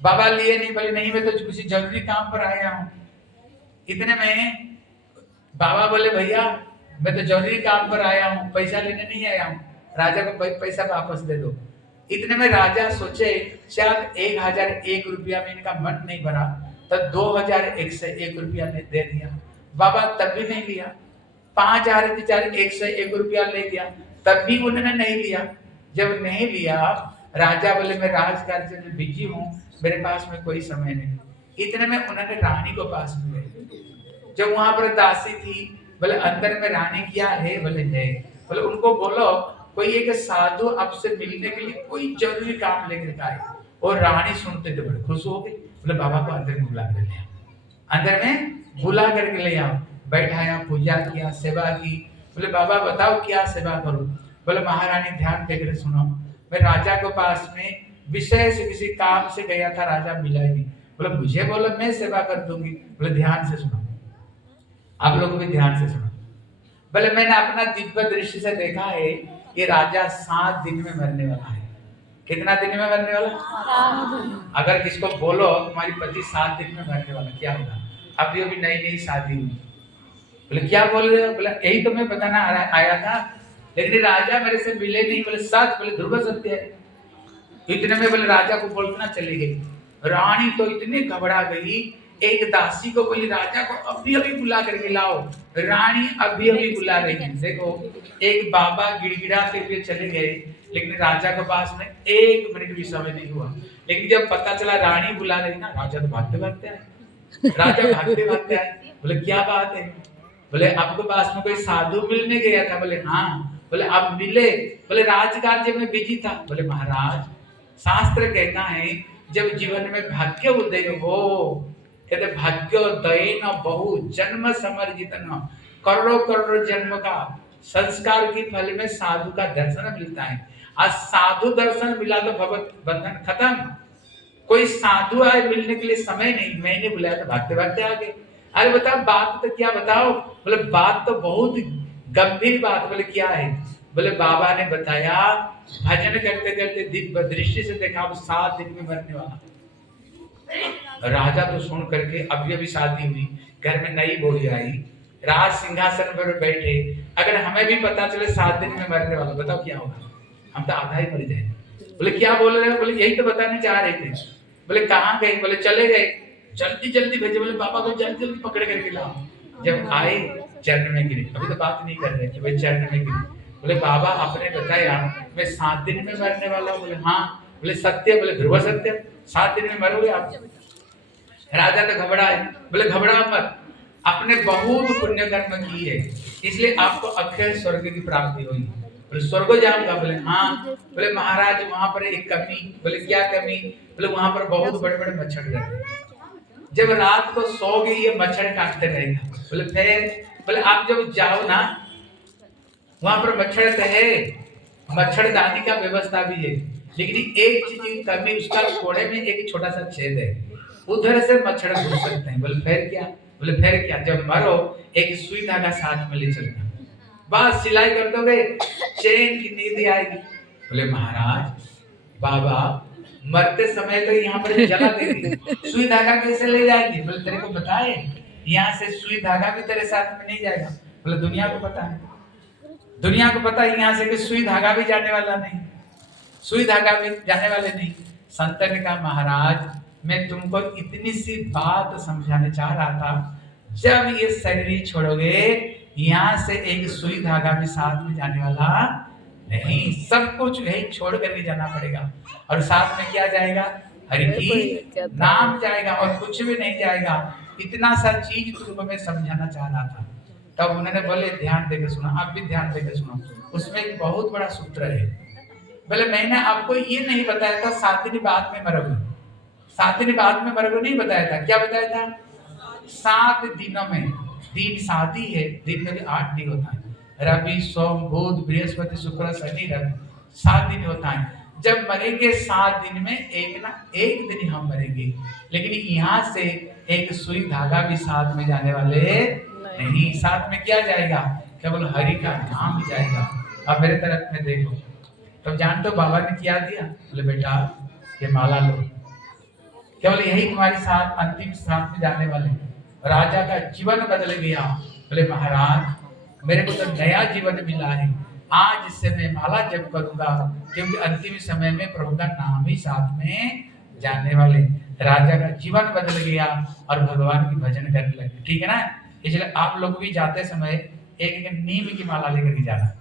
बाबा लिए नहीं, बोले नहीं मैं तो किसी जरूरी काम पर आया हूँ। इतने में बाबा बोले भैया मैं तो जरूरी काम पर आया हूँ, पैसा लेने नहीं आया हूँ, राजा को पैसा वापस दे दो। इतने में राजा सोचे शायद 1001 रुपया में इनका मन नहीं भरा, तो 2101 रुपया ने दे दिया। बाबा तब भी नहीं लिया। 5101 रुपया ले लिया, तब भी उन्होंने नहीं लिया। जब नहीं लिया, राजा बोले मैं राज कार्य में बिजी हूँ, मेरे पास में कोई समय नहीं। इतने में उन्होंने रानी को पास में गए। जब वहां पर दासी थी, बोले अंदर में रानी क्या है, बोले है। बोले उनको बोलो कोई एक साधु आपसे मिलने के लिए कोई जरूरी काम लेकर आए। और रानी सुनते थे बड़े खुश हो गई। बोले बाबा को अंदर में बुला कर ले आओ, अंदर में बुला करके ले आओ। बैठाया, पूजा किया, सेवा की। बोले बाबा बताओ क्या सेवा करूं। बोले महारानी ध्यान देकर सुनो, मैं राजा के पास में विशेष किसी काम से गया था, राजा मिला ही नहीं। बोले मुझे बोलो मैं सेवा कर दूंगी। बोले ध्यान से सुनो, आप लोग भी ध्यान से सुनो। बोले मैंने अपना दिव्य दृष्टि से देखा है कि राजा 7 दिन में मरने वाला है। कितना दिन में मरने वाला? अगर किसको बोलो तुम्हारी पति 7 दिन में मरने वाला, क्या होगा? अभी अभी नई नई शादी हुई। बोले क्या बोल रहे हो? बोले यही तो मैं बताना आया था, लेकिन राजा मेरे से मिले नहीं। बोले सच? बोले ध्रुव सत्य है। इतने में बोले राजा को बोलना चली गई। रानी तो इतनी घबरा गई, एक दासी को बोली राजा को अभी अभी बुला करके लाओ। रानी अभी अभी बुला रही है। देखो एक बाबा गिड़गिड़ाते हुए चले गए, लेकिन राजा के पास में 1 मिनट भी समय नहीं हुआ। लेकिन जब पता चला रानी बुला रही ना, राजा तो भागते भागते आए। राजा भागते भागते आए। बोले क्या बात है? बोले आपके पास में कोई साधु मिलने गया था। बोले हाँ। बोले आप मिले? बोले राजकार्य में बिजी था। बोले महाराज शास्त्र कहता है जब जीवन में भाग्य उदय हो, कहते भाग्योदय न बहु जन्म समर्जित न, करोड़ों करोड़ों जन्म का संस्कार की फल में साधु का दर्शन मिलता है। आज साधु दर्शन मिला तो भगवत बंधन खत्म। कोई साधु आए मिलने के लिए समय नहीं, मैंने बुलाया तो भागते भागते आ गए। अरे बताओ बात तो क्या बताओ? बोले बात तो बहुत गंभीर बात। बोले क्या है? बोले बाबा ने बताया भजन करते करते दिव्य दृष्टि से देखा अब 7 दिन में मरने वाला। राजा तो सुन करके, अभी अभी शादी हुई, घर में नई बोली आई, राज सिंहासन पर बैठे, अगर हमें भी पता चले 7 दिन में मरने वाला, बताओ क्या होगा? हम तो आधा ही मर जाए। बोले क्या बोल रहे हो? बोले यही तो बताने चाह रहे थे। बोले कहाँ गए? बोले चले गए, जल्दी जल्दी भेजे। बोले बाबा को जल्दी जल्दी पकड़ करके लाओ। जब आए चरण में गिरे, अभी तो बात नहीं कर रहे कि भाई चरण में गिरे। बोले बाबा आपने बताया मैं 7 दिन में मरने वाला हूँ। बोले हाँ। बोले सत्य? बोले ध्रुव सत्य, 7 दिन में मरोगे आप। राजा तो घबराए। बोले घबराओ मत, आपने बहुत पुण्य कर्म की है, इसलिए आपको अक्षय स्वर्ग की प्राप्ति हुई। बोले स्वर्ग जाऊंगा? बोले हाँ। बोले महाराज वहां पर एक कमी। बोले क्या कमी? बोले वहां पर बहुत बड़े बड़े मच्छर रहते, जब रात को सो गई ये मच्छर काटते रहेगा। बोले फिर? बोले आप जब जाओ ना वहां पर मच्छर तो है, मच्छरदानी का व्यवस्था भी है, लेकिन एक चीज की कमी, उसका कोने में एक छोटा सा छेद है, उधर से मच्छर घुस सकते हैं। बोले फिर क्या? बोले फिर क्या? जब मरो एक सुई धागा साथ में ले चलना, बस सिलाई कर दोगे चैन की नींद आएगी। बोले महाराज बाबा मरते समय तो यहाँ पर जला देंगे, सुई धागा कैसे ले जाएंगे? बोले तेरे को पता है यहाँ से सुई धागा भी तेरे साथ में नहीं जाएगा। बोले दुनिया को पता है, दुनिया को पता है यहाँ से कि सुई धागा भी जाने वाला नहीं, सुई धागा भी जाने वाले नहीं। संत ने कहा महाराज मैं तुमको इतनी सी बात समझाने चाह रहा था, जब ये शरीर छोड़ोगे यहाँ से एक सुई धागा भी साथ में जाने वाला नहीं, सब कुछ यही छोड़ करके जाना पड़ेगा। और साथ में क्या जाएगा? हरि की नाम जाएगा और कुछ भी नहीं जाएगा। इतना सा चीज तुमको मैं समझाना चाह रहा था। तब उन्होंने बोले ध्यान देकर सुनो, आप भी ध्यान देकर सुनो, उसमें एक बहुत बड़ा सूत्र है। बोले मैंने आपको ये नहीं बताया था 7 दिन बाद में मरोगे, 7 दिन बाद में मरोगे नहीं बताया था। क्या बताया था? 7 दिनों में, दिन शादी है, दिन में भी 8 दिन होता है, रवि सोम बुध बृहस्पति शुक्र शनि रवि 7 दिन होता है। जब मरेंगे 7 दिन में एक ना एक दिन हम मरेंगे, लेकिन यहाँ से एक सुई धागा भी साथ में जाने वाले नहीं। साथ में क्या जाएगा? केवल हरि का नाम जाएगा। अब मेरे तरफ में देखो, तो जानते हो बाबा ने क्या दिया? बोले बेटा ये माला लो, केवल यही तुम्हारे साथ अंतिम साथ में जाने वाले। राजा का जीवन बदल गया। बोले महाराज मेरे को तो नया जीवन मिला है, आज से मैं माला जप करूंगा, क्योंकि अंतिम समय में प्रभु का नाम ही साथ में जाने वाले। राजा का जीवन बदल गया और भगवान की भजन करने लगे। ठीक है ना? इसलिए आप लोग भी जाते समय एक एक नीम की माला लेकर के जाना।